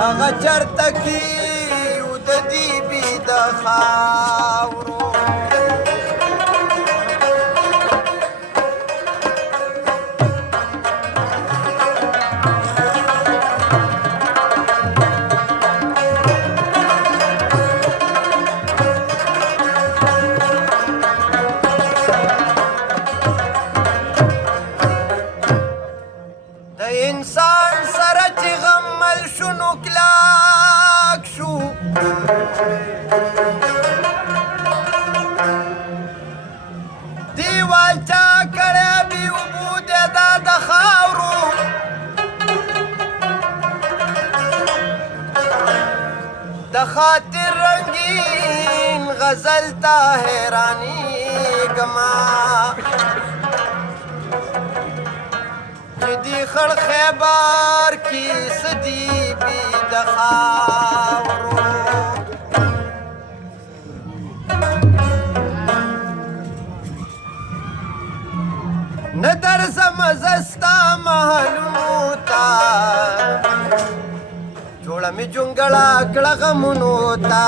هغه چرته کې یو د دې بې د خاورو د انسان سره چې غم مل شو نو کلاک شو دیوال چا کړی بې اوبو دی دا د خاورو د خاطر رنګین غزل ته حیرانېږمه دی خړ خیبر کی سدی بی د خاورو نه درځم زه ستا محلونو ته جوړه مې جونګړه کړه غمونو ته